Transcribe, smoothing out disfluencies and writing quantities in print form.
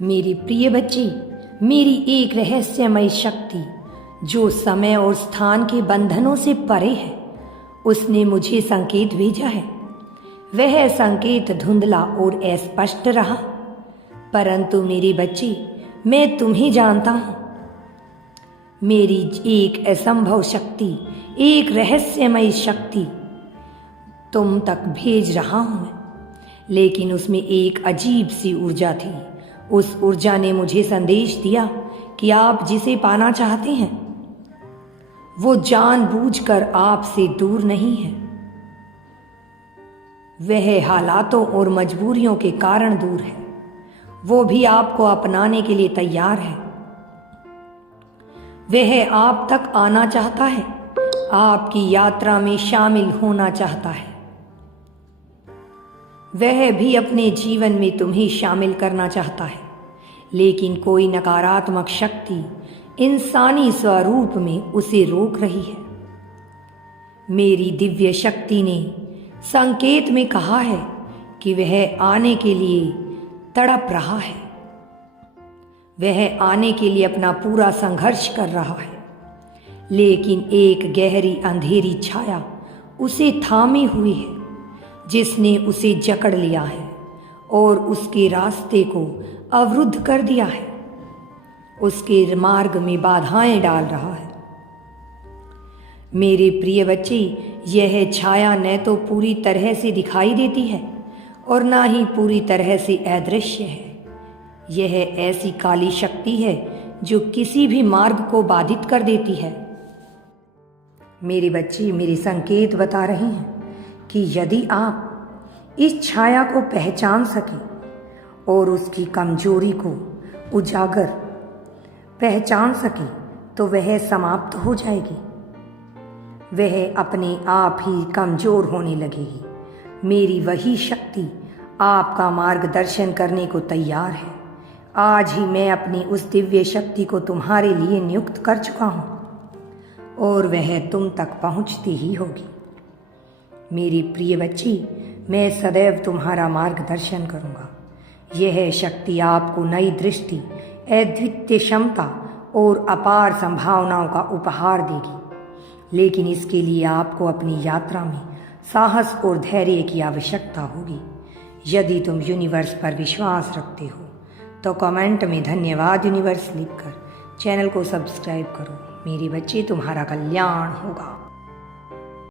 मेरे प्रिय बच्चे, मेरी एक रहस्यमय शक्ति जो समय और स्थान के बंधनों से परे है, उसने मुझे संकेत भेजा है। वह संकेत धुंधला और अस्पष्ट रहा, परंतु मेरे बच्चे, मैं तुम्हें जानता हूं। मेरी एक असंभव शक्ति, एक रहस्यमय शक्ति तुम तक भेज रहा हूं मैं। लेकिन उसमें एक अजीब सी ऊर्जा थी। उस ऊर्जा ने मुझे संदेश दिया कि आप जिसे पाना चाहते हैं वो जानबूझकर आपसे दूर नहीं है। वह हालातों और मजबूरियों के कारण दूर है। वो भी आपको अपनाने के लिए तैयार है। वह आप तक आना चाहता है, आपकी यात्रा में शामिल होना चाहता है। वह भी अपने जीवन में तुम्हें शामिल करना चाहता है, लेकिन कोई नकारात्मक शक्ति इंसानी स्वरूप में उसे रोक रही है। मेरी दिव्य शक्ति ने संकेत में कहा है कि वह आने के लिए तड़प रहा है। वह आने के लिए अपना पूरा संघर्ष कर रहा है, लेकिन एक गहरी अंधेरी छाया उसे थामे हुई है, जिसने उसे जकड़ लिया है और उसके रास्ते को अवरुद्ध कर दिया है, उसके मार्ग में बाधाएं डाल रहा है। मेरे प्रिय बच्चे, यह छाया न तो पूरी तरह से दिखाई देती है और ना ही पूरी तरह से अदृश्य है। यह ऐसी काली शक्ति है जो किसी भी मार्ग को बाधित कर देती है। मेरे बच्चे, मेरे संकेत बता रहे हैं कि यदि आप इस छाया को पहचान सकें और उसकी कमजोरी को उजागर पहचान सकें तो वह समाप्त हो जाएगी। वह अपने आप ही कमजोर होने लगेगी। मेरी वही शक्ति आपका मार्गदर्शन करने को तैयार है। आज ही मैं अपनी उस दिव्य शक्ति को तुम्हारे लिए नियुक्त कर चुका हूँ और वह तुम तक पहुँचती ही होगी। मेरी प्रिय बच्ची, मैं सदैव तुम्हारा मार्गदर्शन करूँगा। यह शक्ति आपको नई दृष्टि, अद्वितीय क्षमता और अपार संभावनाओं का उपहार देगी, लेकिन इसके लिए आपको अपनी यात्रा में साहस और धैर्य की आवश्यकता होगी। यदि तुम यूनिवर्स पर विश्वास रखते हो तो कमेंट में धन्यवाद यूनिवर्स लिखकर चैनल को सब्सक्राइब करो। मेरे बच्चे, तुम्हारा कल्याण होगा।